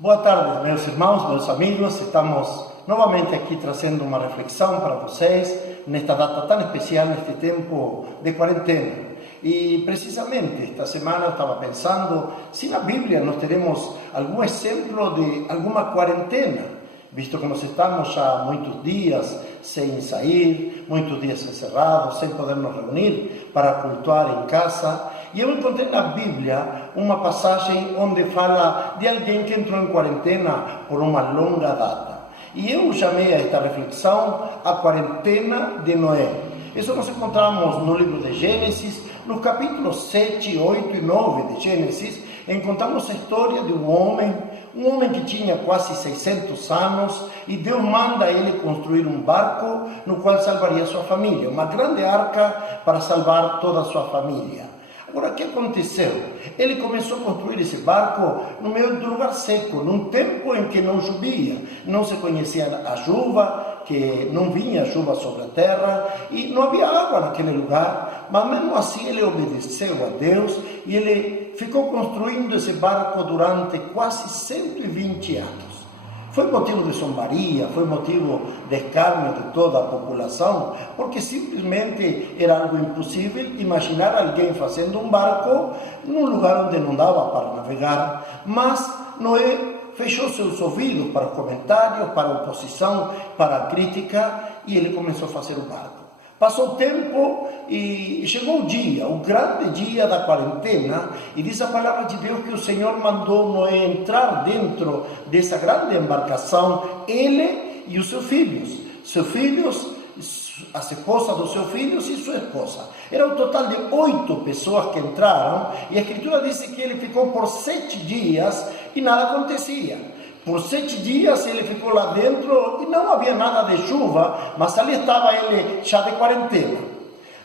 Boa tarde, meus irmãos, meus amigos. Estamos novamente aqui trazendo uma reflexão para vocês nesta data tão especial, neste tempo de quarentena. E precisamente esta semana eu estava pensando se na Bíblia nós teremos algum exemplo de alguma quarentena, visto que nós estamos há muitos dias sem sair, muitos dias encerrados, sem poder nos reunir para cultuar em casa. E eu encontrei na Bíblia uma passagem onde fala de alguém que entrou em quarentena por uma longa data. E eu chamei a esta reflexão a quarentena de Noé. Isso nós encontramos no livro de Gênesis, nos capítulos 7, 8 e 9 de Gênesis. Encontramos a história de um homem que tinha quase 600 anos, e Deus manda a ele construir um barco no qual salvaria sua família, uma grande arca para salvar toda a sua família. Agora, o que aconteceu? Ele começou a construir esse barco no meio de um lugar seco, num tempo em que não chovia, não se conhecia a chuva, que não vinha chuva sobre a terra, e não havia água naquele lugar, mas mesmo assim ele obedeceu a Deus, e ele ficou construindo esse barco durante quase 120 anos. Foi motivo de zombaria, foi motivo de escárnio de toda a população, porque simplesmente era algo impossível imaginar alguém fazendo um barco num lugar onde não dava para navegar. Mas Noé fechou seus ouvidos para comentários, para a oposição, para a crítica, e ele começou a fazer o barco. Passou o tempo e chegou o dia, o grande dia da quarentena, e diz a palavra de Deus que o Senhor mandou Noé entrar dentro dessa grande embarcação, ele e os seus filhos, a esposa dos seus filhos e sua esposa. Era um total de 8 pessoas que entraram, e a Escritura diz que ele ficou por 7 dias e nada acontecia. Por 7 dias ele ficou lá dentro e não havia nada de chuva, mas ali estava ele já de quarentena.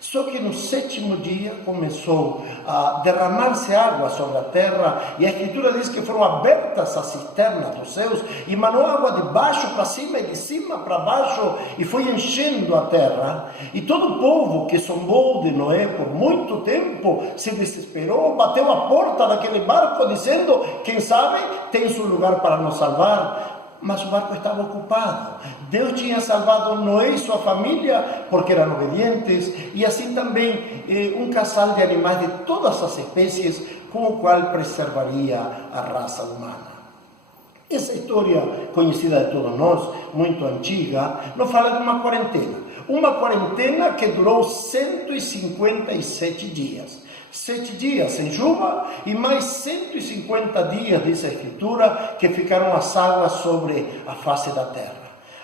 Só que no 7º dia começou a derramar-se água sobre a terra, e a Escritura diz que foram abertas as cisternas dos céus e manou água de baixo para cima e de cima para baixo, e foi enchendo a terra. E todo o povo que zombou de Noé por muito tempo se desesperou, bateu a porta daquele barco dizendo: quem sabe tem um lugar para nos salvar. Mas o barco estava ocupado. Deus tinha salvado Noé e sua família porque eram obedientes, e assim também um casal de animais de todas as espécies, com o qual preservaria a raça humana. Essa história conhecida de todos nós, muito antiga, nos fala de uma quarentena que durou 157 dias. 7 dias sem chuva e mais 150 dias, diz a Escritura, que ficaram as águas sobre a face da terra.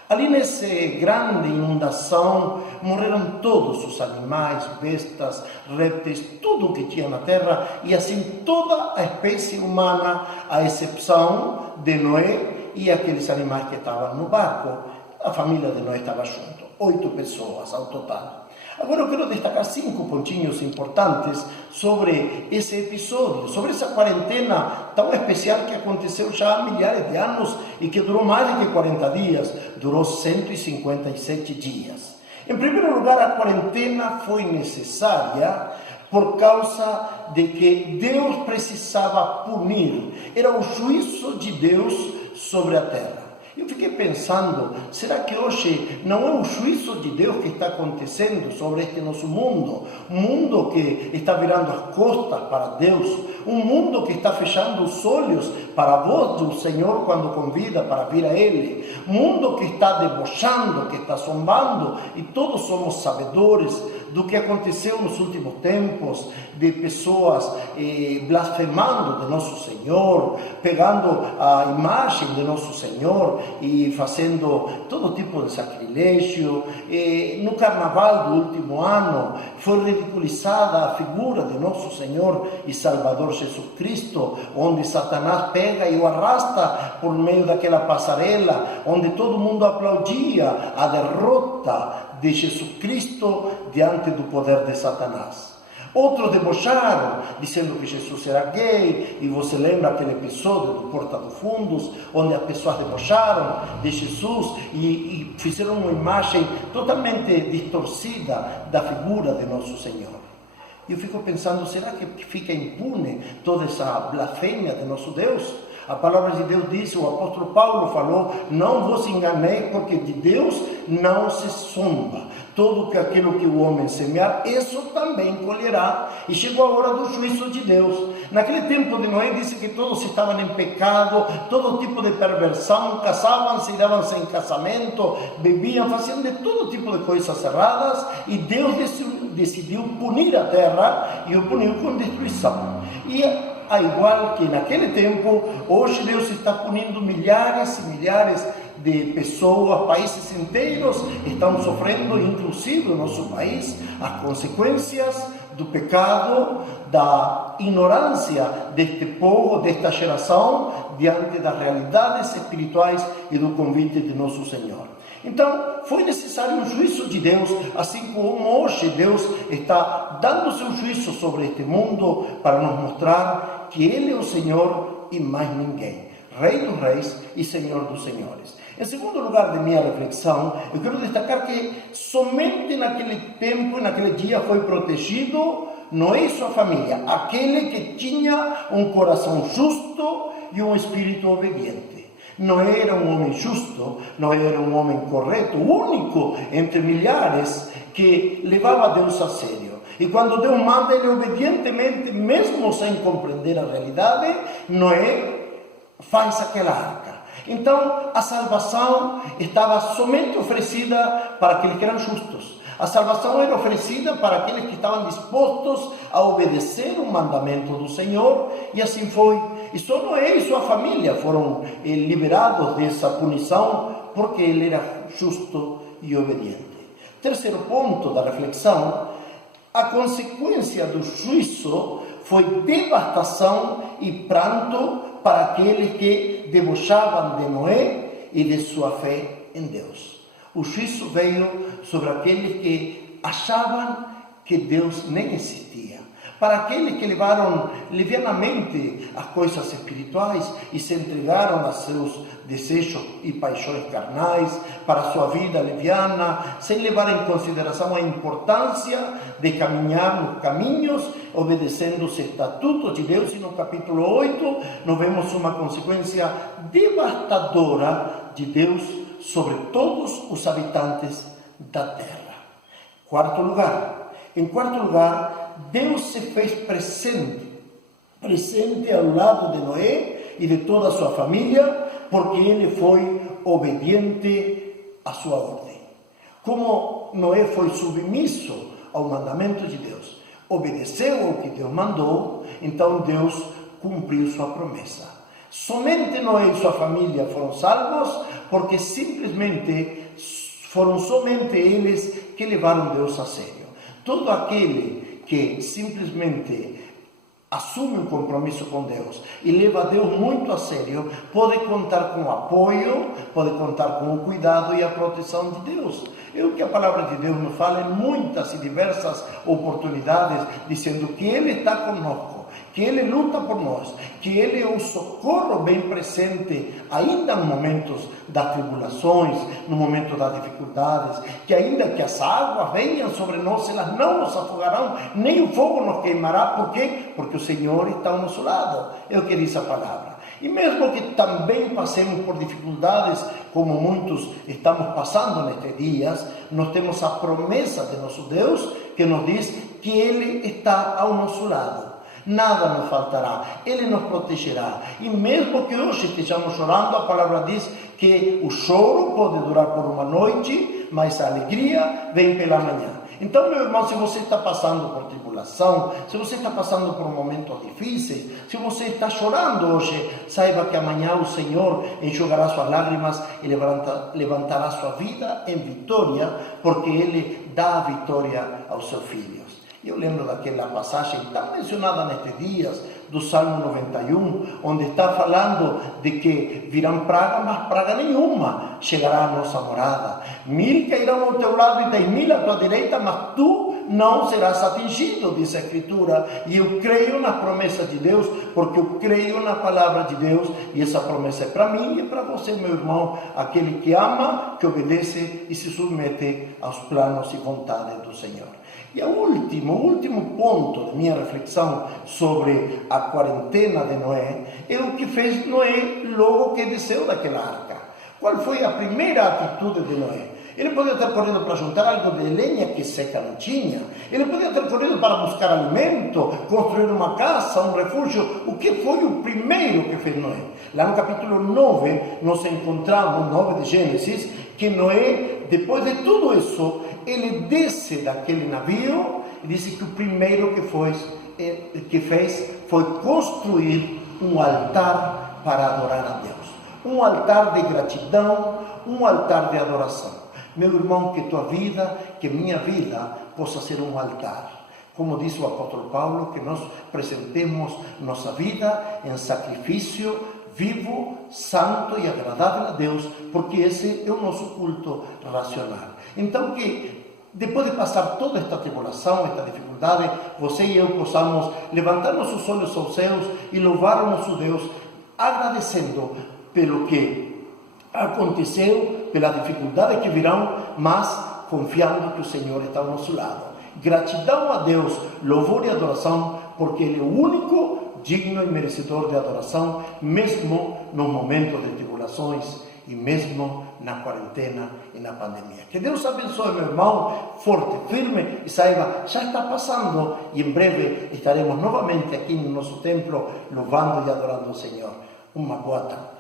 Ali nessa grande inundação morreram todos os animais, bestas, répteis, tudo o que tinha na terra, e assim toda a espécie humana, à exceção de Noé e aqueles animais que estavam no barco. A família de Noé estava junto, 8 pessoas ao total. Agora eu quero destacar 5 pontinhos importantes sobre esse episódio, sobre essa quarentena tão especial que aconteceu já há milhares de anos e que durou mais de 40 dias, durou 157 dias. Em primeiro lugar, a quarentena foi necessária por causa de que Deus precisava punir. Era o juízo de Deus sobre a terra. Eu fiquei pensando, será que hoje não é o juízo de Deus que está acontecendo sobre este nosso mundo? Um mundo que está virando as costas para Deus, um mundo que está fechando os olhos para a voz do Senhor quando convida para vir a Ele, um mundo que está debochando, que está zombando, e todos somos sabedores do que aconteceu nos últimos tempos, de pessoas blasfemando de nosso Senhor, pegando a imagem de nosso Senhor e fazendo todo tipo de sacrilégio. No carnaval do último ano foi ridiculizada a figura de nosso Senhor e Salvador Jesus Cristo, onde Satanás pega e o arrasta por meio daquela passarela, onde todo mundo aplaudia a derrota de Jesus Cristo diante do poder de Satanás. Outros debocharam, dizendo que Jesus era gay, e você lembra aquele episódio do Porta dos Fundos, onde as pessoas debocharam de Jesus e fizeram uma imagem totalmente distorcida da figura de nosso Senhor. E eu fico pensando, será que fica impune toda essa blasfêmia de nosso Deus? A palavra de Deus diz, o apóstolo Paulo falou, não vos enganeis, porque de Deus não se zomba. Todo aquilo que o homem semear, isso também colherá. E chegou a hora do juízo de Deus. Naquele tempo de Noé, disse que todos estavam em pecado, todo tipo de perversão, casavam-se e davam-se em casamento, bebiam, faziam de todo tipo de coisas erradas, e Deus decidiu punir a terra, e o puniu com destruição. E ao igual que naquele tempo, hoje Deus está punindo milhares e milhares de pessoas, países inteiros estão sofrendo, inclusive o nosso país, as consequências do pecado, da ignorância deste povo, desta geração, diante das realidades espirituais e do convite de nosso Senhor. Então, foi necessário um juízo de Deus, assim como hoje Deus está dando seu juízo sobre este mundo para nos mostrar que Ele é o Senhor e mais ninguém, Rei dos Reis e Senhor dos Senhores. Em segundo lugar de minha reflexão, eu quero destacar que somente naquele tempo, naquele dia, foi protegido Noé e sua família, aquele que tinha um coração justo e um espírito obediente. Noé era um homem justo, Noé era um homem correto, único entre milhares que levava Deus a sério. E quando Deus manda, ele obedientemente, mesmo sem compreender a realidade, Noé faz aquela arca. Então, a salvação estava somente oferecida para aqueles que eram justos. A salvação era oferecida para aqueles que estavam dispostos a obedecer o mandamento do Senhor, e assim foi. E só Noé e sua família foram liberados dessa punição, porque ele era justo e obediente. Terceiro ponto da reflexão: a consequência do juízo foi devastação e pranto para aqueles que debochavam de Noé e de sua fé em Deus. O juízo veio sobre aqueles que achavam que Deus nem existia. Para aqueles que levaram levianamente as coisas espirituais e se entregaram a seus desejos e paixões carnais, para a sua vida leviana, sem levar em consideração a importância de caminhar nos caminhos, obedecendo os estatutos de Deus. E no capítulo 8, nós vemos uma consequência devastadora de Deus sobre todos os habitantes da terra. Em quarto lugar, Deus se fez presente ao lado de Noé e de toda a sua família, porque ele foi obediente à sua ordem. Como Noé foi submisso ao mandamento de Deus, obedeceu ao que Deus mandou, então Deus cumpriu sua promessa. Somente Noé e sua família foram salvos, porque simplesmente foram somente eles que levaram Deus a sério. Todo aquele que simplesmente assume um compromisso com Deus e leva Deus muito a sério, pode contar com o apoio, pode contar com o cuidado e a proteção de Deus. É o que a palavra de Deus nos fala em muitas e diversas oportunidades, dizendo que Ele está conosco, que Ele luta por nós, que Ele é o socorro bem presente, ainda nos momentos das tribulações, no momento das dificuldades, que ainda que as águas venham sobre nós, elas não nos afogarão, nem o fogo nos queimará. Por quê? Porque o Senhor está ao nosso lado, é o que diz a palavra. E mesmo que também passemos por dificuldades, como muitos estamos passando nestes dias, nós temos a promessa de nosso Deus, que nos diz que Ele está ao nosso lado. Nada nos faltará, Ele nos protegerá. E mesmo que hoje estejamos chorando, a palavra diz que o choro pode durar por uma noite, mas a alegria vem pela manhã. Então, meu irmão, se você está passando por tribulação, se você está passando por momentos difíceis, se você está chorando hoje, saiba que amanhã o Senhor enxugará suas lágrimas e levantará sua vida em vitória, porque Ele dá a vitória aos seus filhos. Eu lembro daquela passagem tão mencionada nestes dias, do Salmo 91, onde está falando de que virão pragas, mas praga nenhuma chegará à nossa morada. 1000 cairão ao teu lado e 10.000 à tua direita, mas tu não serás atingido, diz a Escritura. E eu creio na promessa de Deus, porque eu creio na palavra de Deus, e essa promessa é para mim e para você, meu irmão, aquele que ama, que obedece e se submete aos planos e vontades do Senhor. E o último ponto da minha reflexão sobre a quarentena de Noé é o que fez Noé logo que desceu daquela arca. Qual foi a primeira atitude de Noé? Ele podia ter corrido para juntar algo de lenha que seca não tinha. Ele podia ter corrido para buscar alimento, construir uma casa, um refúgio. O que foi o primeiro que fez Noé? Lá no capítulo 9, nós encontramos, 9 de Gênesis, que Noé, depois de tudo isso, ele desce daquele navio e disse que o primeiro que fez foi construir um altar para adorar a Deus. Um altar de gratidão, um altar de adoração. Meu irmão, que tua vida, que minha vida possa ser um altar. Como diz o apóstolo Paulo, que nós apresentemos nossa vida em sacrifício vivo, santo e agradável a Deus, porque esse é o nosso culto racional. Então, que depois de passar toda esta tribulação, esta dificuldade, você e eu possamos levantar nossos olhos aos céus e louvar o nosso Deus, agradecendo pelo que aconteceu, pela dificuldade que virão, mas confiando que o Senhor está ao nosso lado. Gratidão a Deus, louvor e adoração, porque Ele é o único digno e merecedor de adoração, mesmo nos momentos de tribulações e mesmo na quarentena e na pandemia. Que Deus abençoe, meu irmão, forte, firme, e saiba, já está passando, e em breve estaremos novamente aqui no nosso templo, louvando e adorando o Senhor. Uma boa tarde.